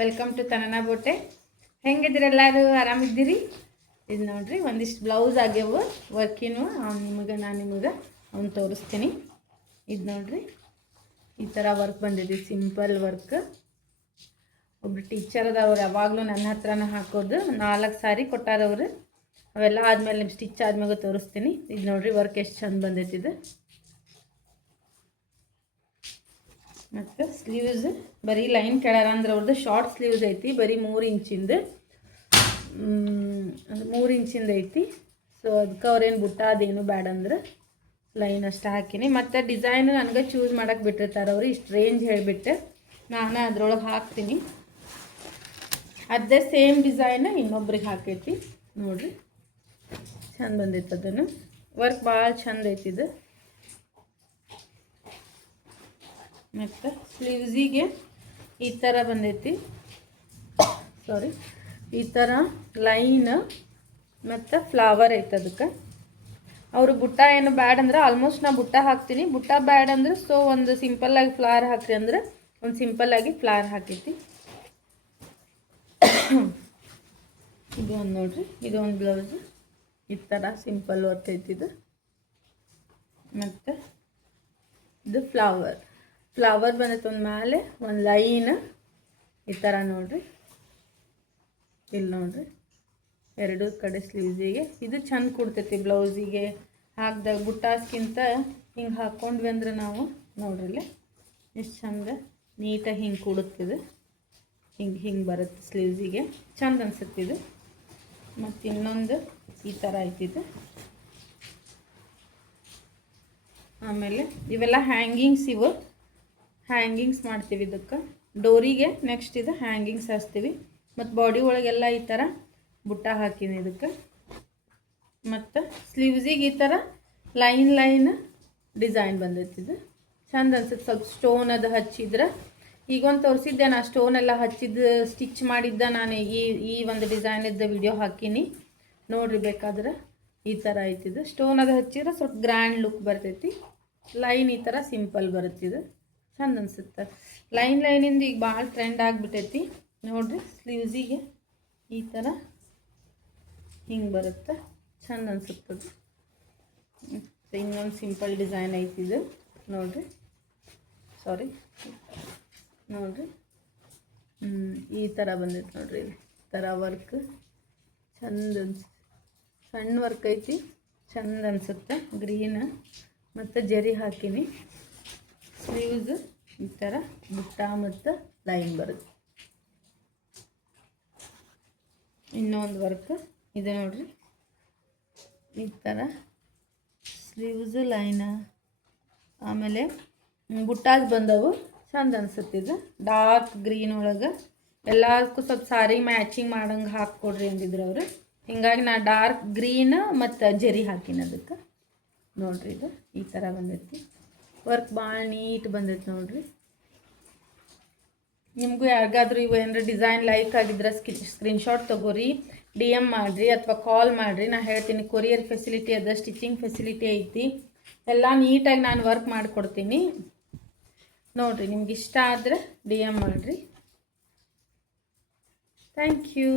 Welcome to ತನನ ಬೋಟೆ. ಹೆಂಗಿದ್ದೀರಿ ಎಲ್ಲರೂ? ಆರಾಮಿದ್ದೀರಿ? ಇದು ನೋಡ್ರಿ ಒಂದಿಷ್ಟು ಬ್ಲೌಸ್ ಆಗ್ಯಾವು ವರ್ಕಿನೂ. ನಾನು ನಿಮಗೆ ಅವ್ನು ತೋರಿಸ್ತೀನಿ. ಇದು ನೋಡ್ರಿ ಈ ಥರ ವರ್ಕ್ ಬಂದಿದೆ, ಸಿಂಪಲ್ ವರ್ಕ್. ಒಬ್ರು ಟೀಚರ್ ಅದವ್ರು, ಯಾವಾಗಲೂ ನನ್ನ ಹತ್ರನ ಹಾಕೋದು. 4 ಸಾರಿ ಕೊಟ್ಟಾರವ್ರು. ಅವೆಲ್ಲ ಆದಮೇಲೆ ನಿಮ್ಮ ಸ್ಟಿಚ್ ಆದ್ಮೇಲೆ ತೋರಿಸ್ತೀನಿ. ಇದು ನೋಡ್ರಿ ವರ್ಕ್ ಎಷ್ಟು ಚಂದ ಬಂದೈತಿದು. ಮತ್ತು ಸ್ಲೀವ್ಸ್ ಬರೀ ಲೈನ್ ಕೆಳರ ಅಂದ್ರೆ ಅವ್ರದ್ದು ಶಾರ್ಟ್ ಸ್ಲೀವ್ಸ್ ಐತಿ, ಬರೀ 3 ಇಂಚಿಂದು 3 ಇಂಚಿಂದ ಐತಿ. ಸೊ ಅದಕ್ಕೆ ಅವ್ರೇನು ಬುಟ್ಟ ಅದೇನು ಬೇಡ ಅಂದ್ರೆ ಲೈನ್ ಅಷ್ಟು ಹಾಕಿನಿ. ಮತ್ತು ಡಿಸೈನ್ ನನಗೆ ಚೂಸ್ ಮಾಡೋಕ್ಕೆ ಬಿಟ್ಟಿರ್ತಾರೆ ಅವರು. ಇಷ್ಟು ರೇಂಜ್ ಹೇಳಿಬಿಟ್ಟು ನಾನು ಅದ್ರೊಳಗೆ ಹಾಕ್ತೀನಿ. ಅದೇ ಸೇಮ್ ಡಿಸೈನ್ ಇನ್ನೊಬ್ರಿಗೆ ಹಾಕೈತಿ ನೋಡಿರಿ, ಚಂದ ಬಂದೈತೆ. ಅದನ್ನು ವರ್ಕ್ ಭಾಳ ಚಂದ ಐತಿದು. ಮತ್ತು ಸ್ಲೀವ್ಸಿಗೆ ಈ ಥರ ಬಂದೈತಿ, ಈ ಥರ ಲೈನ್ ಮತ್ತು ಫ್ಲವರ್ ಐತೆ. ಅದಕ್ಕೆ ಅವರು ಬುಟ್ಟ ಏನು ಬ್ಯಾಡ್ ಅಂದ್ರೆ ಆಲ್ಮೋಸ್ಟ್ ನಾ ಬುಟ್ಟ ಹಾಕ್ತೀನಿ. ಬುಟ್ಟ ಬ್ಯಾಡ್ ಅಂದ್ರೆ ಸೊ ಒಂದು ಸಿಂಪಲ್ಲಾಗಿ ಫ್ಲವರ್ ಹಾಕ್ರಿ ಅಂದ್ರೆ ಒಂದು ಸಿಂಪಲ್ಲಾಗಿ ಫ್ಲವರ್ ಹಾಕೈತಿ. ಇದು ಒಂದು ನೋಡ್ರಿ, ಇದು ಒಂದು ಬ್ಲೌಸ್ ಈ ಥರ ಸಿಂಪಲ್ ವರ್ಕ್ ಐತಿದು. ಮತ್ತು ಇದು ಫ್ಲವರ್ ಬಂದೈತೆ. ಒಂದು ಮೇಲೆ ಒಂದು ಲೈನ್ ಈ ಥರ ನೋಡ್ರಿ. ಇಲ್ಲಿ ನೋಡ್ರಿ ಎರಡೂ ಕಡೆ ಸ್ಲೀವ್ಸಿಗೆ ಇದು ಚಂದ ಕೊಡ್ತೈತಿ. ಬ್ಲೌಸಿಗೆ ಹಾಕಿದಾಗ ಬುಟ್ಟಾಸ್ಕಿಂತ ಹಿಂಗೆ ಹಾಕ್ಕೊಂಡ್ವಿ ಅಂದ್ರೆ ನಾವು ನೋಡ್ರಿಲ್ಲ ಎಷ್ಟು ಚಂದ ನೀಟಾಗಿ ಹಿಂಗೆ ಕೊಡುತ್ತಿದೆ. ಹಿಂಗೆ ಬರುತ್ತೆ ಸ್ಲೀವ್ಸಿಗೆ, ಚಂದ ಅನ್ಸುತ್ತಿದೆ. ಮತ್ತು ಇನ್ನೊಂದು ಈ ಥರ ಐತಿದೆ. ಆಮೇಲೆ ಇವೆಲ್ಲ ಹ್ಯಾಂಗಿಂಗ್ಸ್ ಮಾಡ್ತೀವಿ. ಇದಕ್ಕೆ ಡೋರಿಗೆ ನೆಕ್ಸ್ಟ್ ಇದು ಹ್ಯಾಂಗಿಂಗ್ಸ್ ಹಚ್ತೀವಿ. ಮತ್ತು ಬಾಡಿ ಒಳಗೆಲ್ಲ ಈ ಥರ ಬುಟ್ಟ ಹಾಕಿನಿ ಇದಕ್ಕೆ. ಮತ್ತು ಸ್ಲೀವ್ಸಿಗೆ ಈ ಥರ ಲೈನ್ ಡಿಸೈನ್ ಬಂದೈತಿದು, ಚಂದ ಅನ್ಸುತ್ತೆ. ಸ್ವಲ್ಪ ಸ್ಟೋನ್ ಅದು ಹಚ್ಚಿದ್ರೆ, ಈಗೊಂದು ತೋರಿಸಿದ್ದೆ ನಾ ಸ್ಟೋನ್ ಎಲ್ಲ ಹಚ್ಚಿದ್ದು ಸ್ಟಿಚ್ ಮಾಡಿದ್ದ. ನಾನು ಈ ಒಂದು ಡಿಸೈನಿದ್ದ ವಿಡಿಯೋ ಹಾಕೀನಿ ನೋಡ್ರಿ ಬೇಕಾದ್ರೆ. ಈ ಥರ ಐತಿದು. ಸ್ಟೋನ್ ಅದು ಹಚ್ಚಿದ್ರೆ ಸ್ವಲ್ಪ ಗ್ರ್ಯಾಂಡ್ ಲುಕ್ ಬರ್ತೈತಿ. ಲೈನ್ ಈ ಥರ ಸಿಂಪಲ್ ಬರುತ್ತಿದು, ಚಂದ ಅನ್ಸುತ್ತೆ. ಲೈನಿಂದ ಈಗ ಭಾಳ ಟ್ರೆಂಡ್ ಆಗಿಬಿಟ್ಟೈತಿ ನೋಡ್ರಿ. ಸ್ಲೀವ್ಸಿಗೆ ಈ ಥರ ಹಿಂಗೆ ಬರುತ್ತೆ, ಚಂದ ಅನ್ಸುತ್ತದು. ಇನ್ನೊಂದು ಸಿಂಪಲ್ ಡಿಸೈನ್ ಐತಿದು ನೋಡ್ರಿ. ನೋಡ್ರಿ ಈ ಥರ ಬಂದೈತೆ ನೋಡ್ರಿ. ಈ ಥರ ವರ್ಕ್ ಚಂದ ಸಣ್ಣ ವರ್ಕ್ ಐತಿ, ಚಂದ ಅನ್ಸುತ್ತೆ. ಗ್ರೀನ್ ಮತ್ತು ಜರಿ ಹಾಕಿನಿ. ಸ್ಲೀವ್ಸ್ ಈ ಥರ ಬುಟ್ಟ ಮತ್ತು ಲೈನ್ ಬರುತ್ತೆ. ಇನ್ನೊಂದು ವರ್ಕ್ ಇದೆ ನೋಡ್ರಿ, ಈ ಥರ ಸ್ಲೀವ್ಸು ಲೈನ. ಆಮೇಲೆ ಬುಟ್ಟಾಸ್ ಬಂದವು, ಚಂದ ಅನ್ಸುತ್ತಿದ್ದು. ಡಾರ್ಕ್ ಗ್ರೀನ್ ಒಳಗೆ ಎಲ್ಲದಕ್ಕೂ ಸ್ವಲ್ಪ ಸಾರಿ ಮ್ಯಾಚಿಂಗ್ ಮಾಡಂಗೆ ಹಾಕ್ಕೊಡ್ರಿ ಅಂದಿದ್ರು ಅವರು. ಹಿಂಗಾಗಿ ನಾ ಡಾರ್ಕ್ ಗ್ರೀನ್ ಮತ್ತು ಜರಿ ಹಾಕಿನ ಅದಕ್ಕೆ ನೋಡ್ರಿ. ಇದು ಈ ಥರ ಬಂದೈತಿ. ವರ್ಕ್ ಭಾಳ ನೀಟ್ ಬಂದೈತೆ ನೋಡ್ರಿ. ನಿಮಗೂ ಯಾರಿಗಾದ್ರೂ ಇವು ಏನಾರ ಡಿಸೈನ್ ಲೈಕ್ ಆಗಿದ್ರೆ ಸ್ಕ್ರೀನ್ಶಾಟ್ ತೊಗೋರಿ, DM ಮಾಡಿರಿ ಅಥವಾ ಕಾಲ್ ಮಾಡಿರಿ. ನಾನು ಹೇಳ್ತೀನಿ ಕೊರಿಯರ್ ಫೆಸಿಲಿಟಿ ಅದ, ಸ್ಟಿಚಿಂಗ್ ಫೆಸಿಲಿಟಿ ಐತಿ. ಎಲ್ಲ ನೀಟಾಗಿ ನಾನು ವರ್ಕ್ ಮಾಡಿಕೊಡ್ತೀನಿ ನೋಡಿರಿ. ನಿಮ್ಗೆ ಇಷ್ಟ ಆದರೆ DM ಮಾಡಿರಿ. Thank you.